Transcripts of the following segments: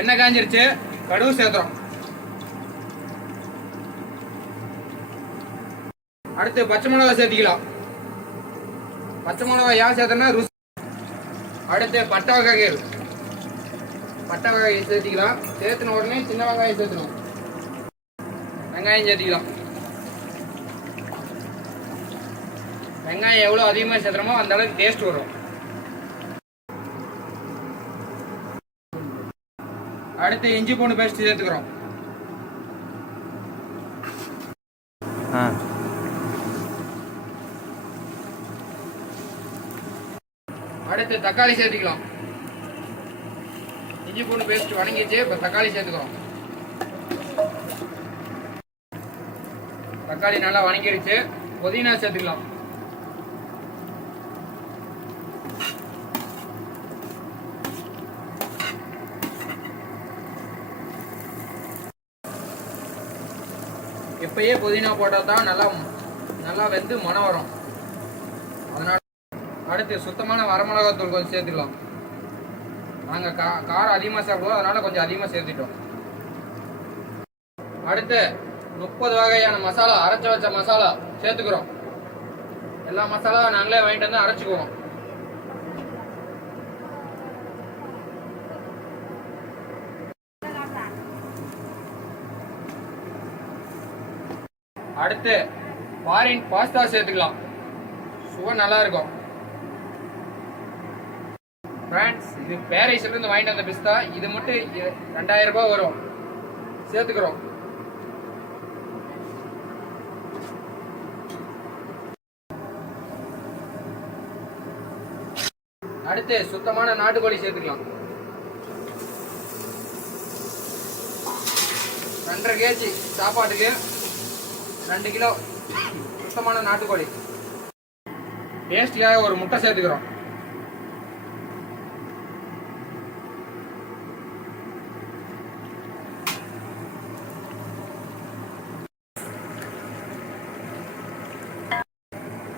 எண்ணெய் காஞ்சிருச்சு. கடுகு சேர்த்துறோம் அடுத்து பச்சை மிளகா சேர்த்திக்கலாம். பச்சை மிளகா ஏன் சேர்த்தோம்னா ருசி. அடுத்து பட்டை வகைகள். பட்டை வகையை சேர்த்திக்கலாம். சேர்த்துன உடனே சின்ன வெங்காயம் சேர்த்துணும் வெங்காயம் சேர்த்திக்கலாம். வெங்காயம் எவ்வளோ அதிகமாக சேர்த்துறோமோ அந்த அளவுக்கு டேஸ்ட் வரும். அடுத்து இஞ்சி பூண்டு பேஸ்ட் சேர்த்துக்கிறோம். ஆ. அடுத்து தக்காளி சேர்த்துக்கலாம். இஞ்சி பூண்டு பேஸ்ட் வணங்கிச்சு இப்போ தக்காளி சேர்த்துக்கிறோம். தக்காளி நல்லா வணங்கிருச்சு. புதினா சேர்த்துக்கலாம். இப்பயே புதினா போட்டால் தான் நல்லா நல்லா வெந்து மனம் வரும். அதனால் அடுத்து சுத்தமான வரமிளகாத்தூள் கொஞ்சம் சேர்த்துக்கலாம். நாங்கள் கா காரம் அதிகமாக சாப்பிடுவோம் அதனால் கொஞ்சம் அதிகமாக சேர்த்துட்டோம். அடுத்து முப்பது வகையான மசாலா அரைச்ச வச்ச மசாலா சேர்த்துக்கிறோம். எல்லா மசாலாவும் நாங்களே வாங்கிட்டு வந்து அரைச்சிக்குவோம். அடுத்து ஃபாரின் பாஸ்தா சேர்த்துக்கலாம். சுவை நல்லா இருக்கும் ஃப்ரெண்ட்ஸ் இது பேரிஸ்ல இருந்து வாங்கிட்டு வந்த பிஸ்தா இது மட்டும் ரெண்டாயிரம் ரூபாய் வரும். சேர்த்துக்கிறோம். அடுத்து சுத்தமான நாட்டுக்கோழி சேர்த்துக்கலாம். ரெண்டரை கேஜி சாப்பாட்டுக்கு ரெண்டு கிலோ சுத்தமான நாட்டுக்கோழி. டேஸ்டியாக ஒரு முட்டை சேர்த்துக்கிறோம்.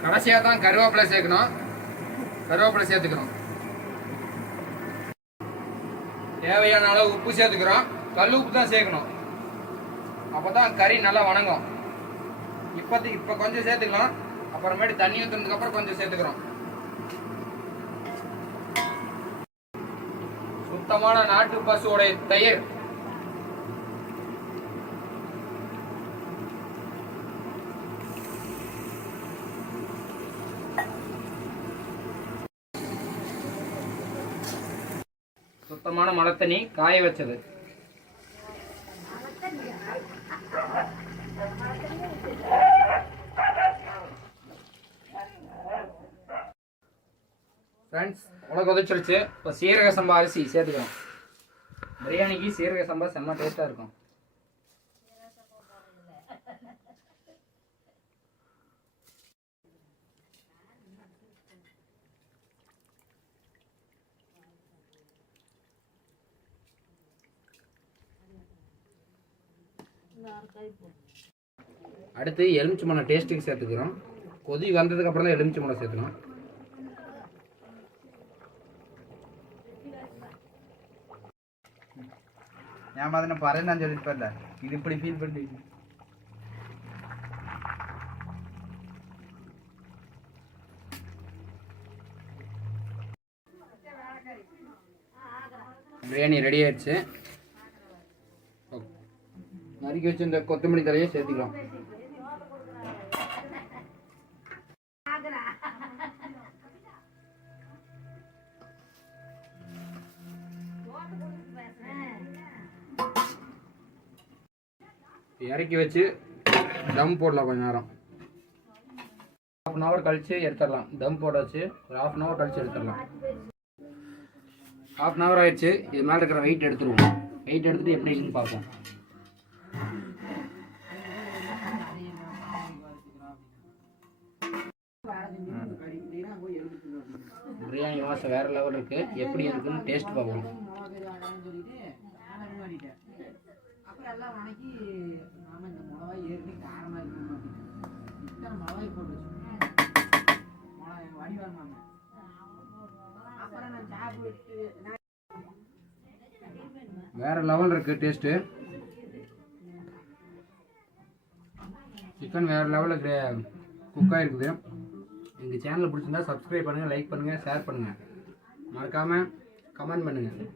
கடைசியாக தான் கருவேப்பிலை சேர்க்கணும். கருவேப்பிலை சேர்த்துக்கிறோம். தேவையான அளவு உப்பு சேர்த்துக்கிறோம். கல் உப்பு தான் சேர்க்கணும். அப்போ தான் கறி நல்லா வணங்கும். இப்போதைக்கு இப்போ கொஞ்சம் சேர்த்துக்கலாம். அப்புறமேட்டு தண்ணி ஊற்றுனதுக்கு அப்புறம் கொஞ்சம் சேர்த்துக்கிறோம். சுத்தமான நாட்டு பசுவோடைய தயிர். சுத்தமான மழை தண்ணி காய வச்சது. ஃப்ரெண்ட்ஸ் உனக்கு உதச்சிருச்சு. இப்போ சீரக சம்பா அரிசி சேர்த்துக்கிறோம் பிரியாணிக்கு சீரக சம்பா செம்ம டேஸ்ட்டாக இருக்கும். அடுத்து எலுமிச்சை மண்ணை டேஸ்ட்டுக்கு சேர்த்துக்கிறோம். கொதி வந்ததுக்கப்புறம் தான் எலுமிச்சை மணம் சேர்த்துக்கணும். ഞാൻ അതിനെ പറയാൻ ചൊല്ലിപ്പല്ല ഇതിപ്പടി ഫീൽ പണ്ടി பிரியாணி ரெடி ஆயிடுச்சு நறுக்கி வச்சு இந்த கொத்தமல்லி தலையை சேர்த்துக்கலாம் இறக்கி வச்சு தம் போடலாம் கொஞ்ச நேரம். ஹாஃப் அன் ஹவர் கழிச்சு எடுத்துடலாம். தம் போட வச்சு ஒரு ஹாஃப் அன் ஹவர் கழிச்சு எடுத்துடலாம். ஹாஃப் அன் ஹவர் ஆயிடுச்சு. இது மேலே இருக்கிற வெயிட் எடுத்துருவோம். வெயிட் எடுத்துட்டு எப்படி இருக்குன்னு பார்ப்போம். பிரியாணி வாசம் வேற லெவல் இருக்கு. எப்படி இருக்குன்னு டேஸ்ட் பார்ப்போம். எல்லாம் வணக்கி நாம இந்த மிளகாய் ஏறி காரமா இருக்கு இத்தனை மிளகாய் போட்டு மிளகாய் வடிவாங்க அப்புறம் நான் சாப்பிட்டு நான் வேற லெவல் இருக்கு டேஸ்ட்டு சிக்கன் வேற லெவலில் குக் ஆகிருக்குது எங்கள் சேனலை பிடிச்சிருந்தா சப்ஸ்கிரைப் பண்ணுங்கள் லைக் பண்ணுங்கள் ஷேர் பண்ணுங்கள் மறக்காமல் கமெண்ட் பண்ணுங்கள்